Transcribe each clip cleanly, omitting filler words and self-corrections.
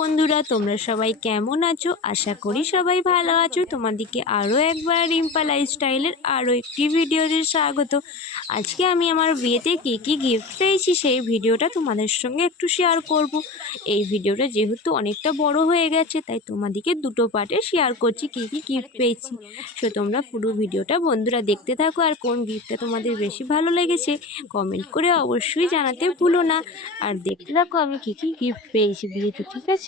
বন্ধুরা, তোমরা সবাই কেমন আছো? আশা করি সবাই ভালো আছো। তোমাদেরকে আরও একবার রিম্পা লাইফস্টাইলের আরও একটি ভিডিওতে স্বাগত। আজকে আমি আমার বিয়েতে কী কী গিফট পেয়েছি সেই ভিডিওটা তোমাদের সঙ্গে একটু শেয়ার করব। এই ভিডিওটা যেহেতু অনেকটা বড় হয়ে গেছে, তাই তোমাদেরকে দুটো পার্টে শেয়ার করছি কী কী গিফট পেয়েছি। সো তোমরা পুরো ভিডিওটা বন্ধুরা দেখতে থাকো, আর কোন গিফটটা তোমাদের বেশি ভালো লেগেছে কমেন্ট করে অবশ্যই জানাতে ভুলো না। আর দেখতে থাকো আমি কী কী গিফট পেয়েছি বিয়েতে, ঠিক আছে?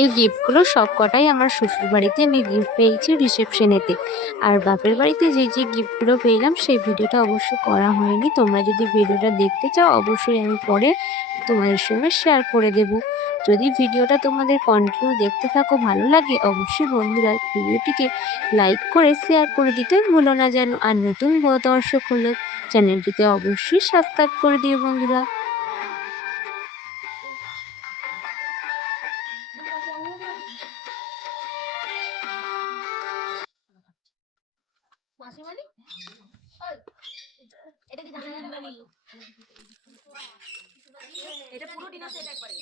এই গিফটগুলো সব কটাই আমার শ্বশুর বাড়িতে আমি গিফট পেয়েছি রিসেপশনেতে। আর বাপের বাড়িতে যে যে গিফটগুলো পেলাম সেই ভিডিওটা অবশ্য করা হয়নি। তোমরা যদি ভিডিওটা দেখতে চাও অবশ্যই আমি পরে তোমাদের সঙ্গে শেয়ার করে দেব। যদি ভিডিওটা তোমাদের কন্টিনিউ দেখতে থাকো, ভালো লাগে, অবশ্যই বন্ধুরা ভিডিওটিকে লাইক করে শেয়ার করে দিতে ভুলো না যেন। আর নতুন দর্শক হলে চ্যানেলটিকে অবশ্যই সাবস্ক্রাইব করে দিও বন্ধুরা। এটা পুরো ডিনার সেট একবারে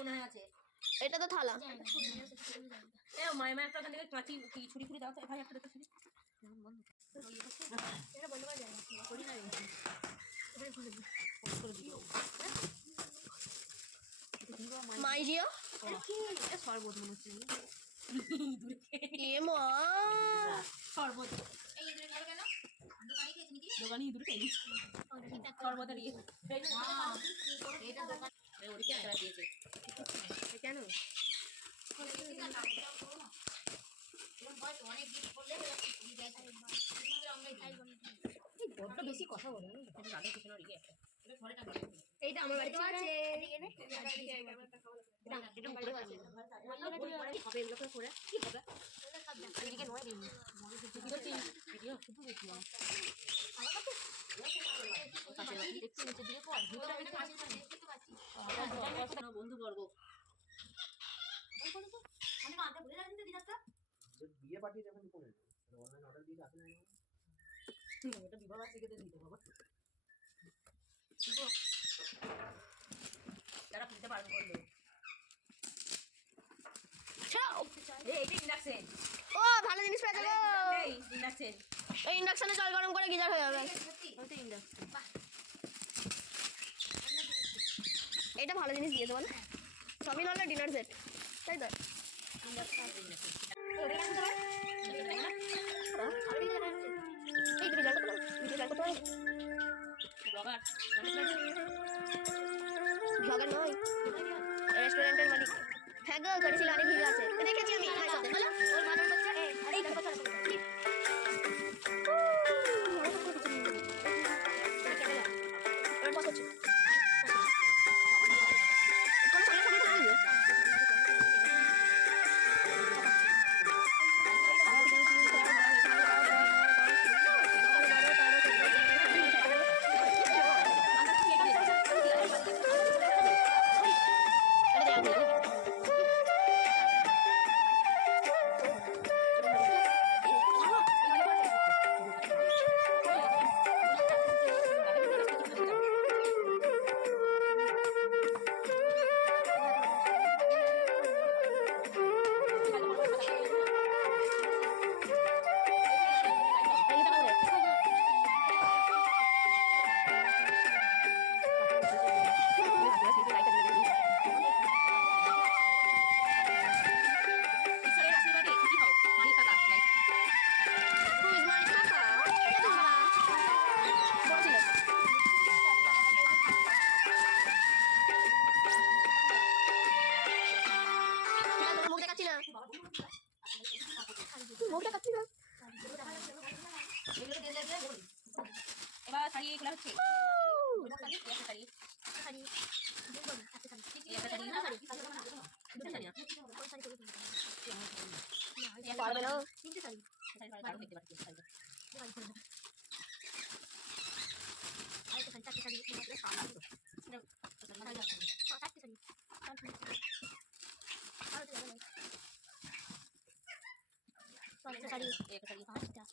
মনে হয় আছে। এটা তো থালা। এ মামা একটা ওখান থেকে কাঁচি ছুরি ছুরি দাও তো, ভাই একটা দেখো ছুরি। এটা বন্ধ করা যায় না, করি না রে। মাইজিও কি এটা শরবত মনে হচ্ছে। এ মা শরবত এই ইঁদুরে খাবে কেন? দোকানে খেয়েছি নাকি? দোকানে ইঁদুরে খেয়েছি শরবতের ইয়ে এটা দোকান ওদিকে একটা দিয়েছে কেন? অনেক গিফট করলে বড্ড বেশি কথা বলে না, রাধা কৃষ্ণ ইয়ে এইটা আমার বাড়িতে আছে। বন্ধুবর্গ বিয়ে পাঠিয়ে যখন করে অনলাইন অর্ডার দিয়ে আসে না, এটা বিবাহ বার্ষিকীতে দিতে বাবা যারা কিনতে পারবে করবে। ও ভালো জিনিস পেয়ে যাবো। এই ইন্ডাকশনে জল গরম করে গিজার হয়ে যাবে। এটা ভালো জিনিস দিয়ে দেবো না, সবই নাহলে ডিনার সেট, তাই তো? ব্লগার নয়, রেস্টুরেন্টের মালিক। হ্যাঁ গো করেছিল, অনেক ভিডিও আছে দেখেছি আমি। ওর বানানো করছে এই কথা এবার শাড়ি এগুলো হচ্ছে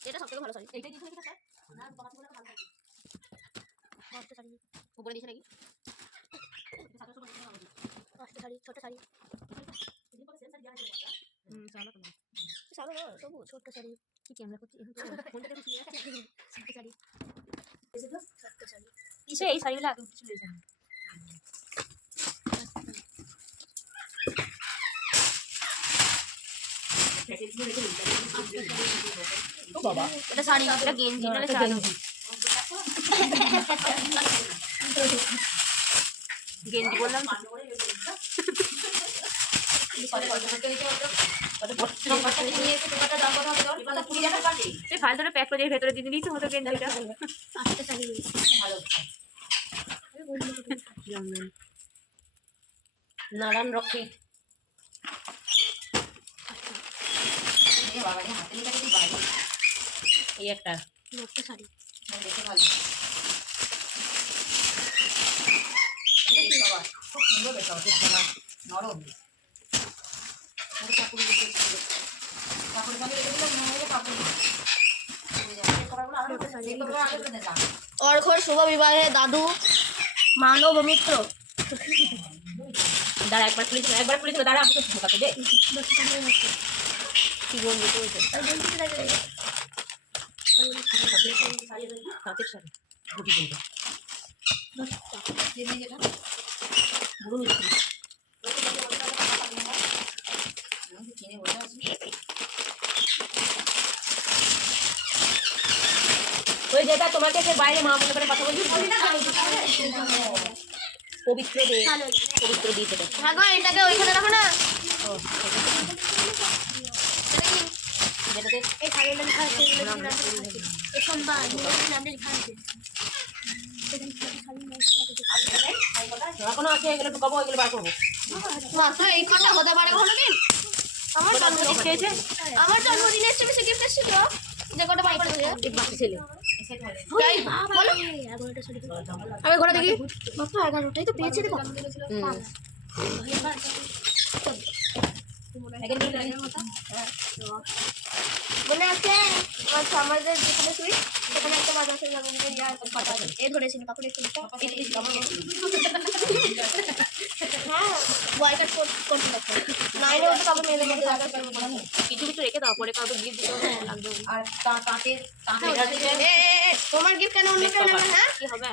এটা সবথেকে ভালো শাড়ি এইটাই দিয়েছে নাকি শাড়ি উপরে দিয়েছে নাকি ছোট শাড়ি ছোট শাড়ি কি ক্যামেরা করছি এই শাড়িগুলো আগে উঠে চলে যাবে এটা শাড়ি এটা গেঞ্জি নালে গেঞ্জি গেঞ্জি বললাম ফালতুটা প্যাক করে দিয়ে ভেতরে দিয়ে দিলেই তো হতো গেঞ্জিটা নারায়ণ রক্ষিত এই একটা শাড়ি দেখে ভালো খুব সুন্দর দেখা হচ্ছে নরম অর্ঘর শুভ বিবাহে দাদু মানব মিত্র দাঁড়া একবার পুলিশ দাঁড়া আমাকে ঢোকাতে দে কি বলবি ওই যেটা তোমাকে সে বাইরে মা মনে করে কথা বলছি পবিত্র দিয়েছে এটাকে ওইখানে রাখো না এখনো আছে এগুলো ঢুকাবো এগুলো বার করবো এই কটা হতে পারে কোনোদিন আমার জন্মদিন খেয়েছে আমার জন্মদিন এসছে বেশি গিফট এসছে তো যে কটা বার করেছে বাকি ছেলে আমি ঘোড়া দেখি মাত্র 11টাই তো পেয়েছে দেখো মনে আছে আমাদের যেখানে শুই সেখানে একটা মাদ্রাসার এ ধরেছিল কাপড় হ্যাঁ বয়কাট করতে দেখো নাইনে ওটা কাপড় মেয়েদের মধ্যে কিছু কিছু রেখে দাও পরে কাউকে গিফট দিতে লাগবে আর তোমার গিফট কেন অন্য কেউ নেবে হ্যাঁ কি হবে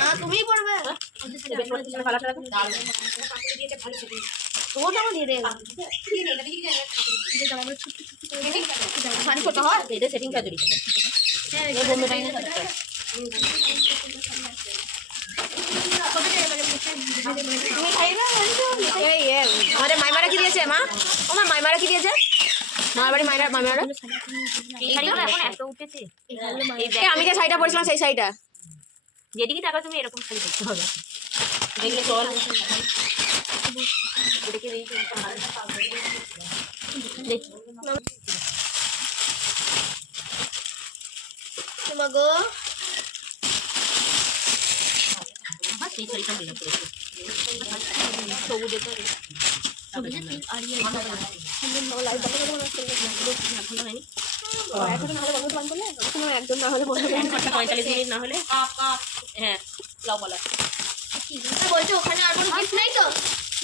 না তুমিই করবে তোর যেমন দিয়ে দেবে সেটিং কাজুরি আমাদের মাইমারা কি দিয়েছে মা আমার মাইমারা কি দিয়েছে মামার বাড়ি মাইমারা আমি যে শাড়িটা পরেছিলাম সেই শাড়িটা যেদিকে টাকা তুমি এরকম শাড়ি করতে হবে দেখলে চল সেই শাড়িটা দিলাম সবুজে তো একজন না হলে 45 মিনিট না হলে হ্যাঁ লাউ বলা বলছে ওখানে আর কোনো গিফট নাই তো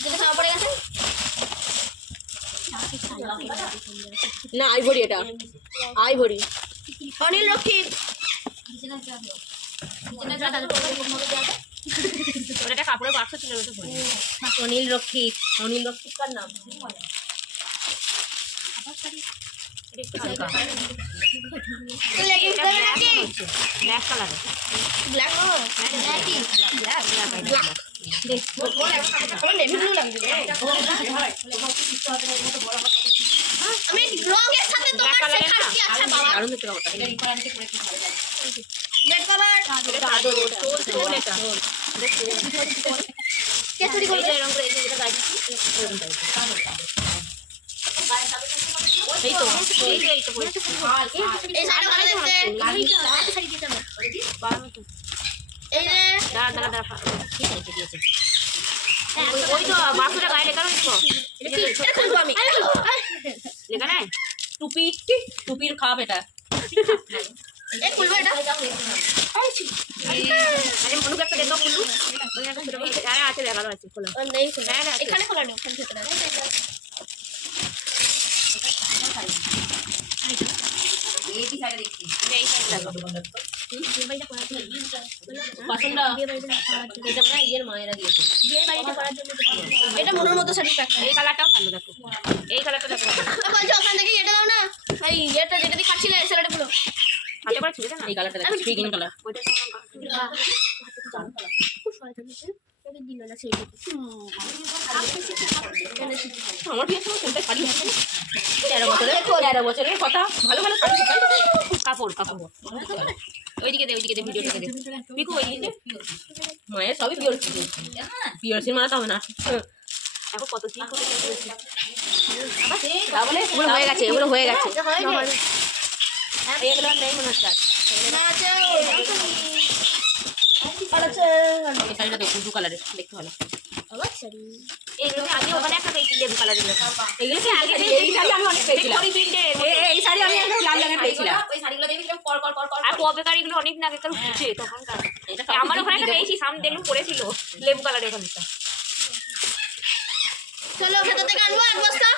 যেটা খাওয়া পড়ে গেছে না আইভরি এটা আইভরি অনিল রক্ষিত ওটা কাপড়ের বাক্স ছিল অনিল রক্ষিত কার নাম ব্ল্যাক কালার ব্ল্যাক আমি রঙের সাথে তোমার কাপড়টা এটা রিপার আনতে করে কি ভালো লাগে বেড কভার এটা আদর টোল এটা কে চুরি করবে এরকম করে এই যে এটা গাড়ি এরকম এই তো এই তো পড়েছে এই সাইডে ভালো দেখতে এই যে দাঁড়া দাঁড়া দাঁড়া ঠিক আছে দিয়েছে ওই তো বাক্সটা গায়ে লেখা রয়েছে এটা খুলবো আমি লেখা নাই টুপি টুপির খাপ এটা এই খুলবো এটা আরে মনুকে একটা দেখো খুলু ওই একটা ছোট করে আরে আছে দেখালো আছে খোলা নেই খোলা হ্যাঁ এখানে খোলা নেই ওখানে ভেতরে এই কি সাইডে দেখছি এই সাইডে দেখো পছন্দ এটা না ইয়ের মায়েরা দিয়েছে এটা মনের মতো শাড়ি প্যাক এই কালারটাও ভালো দেখো এই কালারটা দেখো বলছি ওখান থেকে এটা দাও না এই এটা যেটা দিয়ে খাচ্ছিলে সেটা পুরো হাতে করে ছিড়ে না এই কালারটা দেখো গ্রিন কালার ওইটা আমার বিয়ের সময় কোনটা শাড়ি হচ্ছে 13 বছরের কথা ভালো ভালো শাড়ি কাপড় কাপড় ওইদিকে দে ভিডিওটাকে দে পিকু ওইদিকে মায়ের সবই পিওর মানাতে হবে না এখন কত কি করে তাহলে এগুলো হয়ে গেছে এগুলো হয়ে গেছে এগুলো নেই মনে হচ্ছে এই শাড়িটা দেখো ব্লু কালারের দেখতে ভালো এইগুলো আগে ওখানে একটা পেয়েছি লেবু কালারের এগুলো কি আগে এই শাড়ি আমি অনেক পেয়েছিলাম এই শাড়ি আমি একটা লাল রঙের পেয়েছিলাম ওই শাড়িগুলো দেখেছিলাম কর আর কবেকার এগুলো অনেক না আগেকার হচ্ছে তখন আমার ওখানে একটা পেয়েছি সামনে দেখলাম পড়েছিল লেবু কালারের ওখানটা চলো ভেতর থেকে আনবো এক বস্তা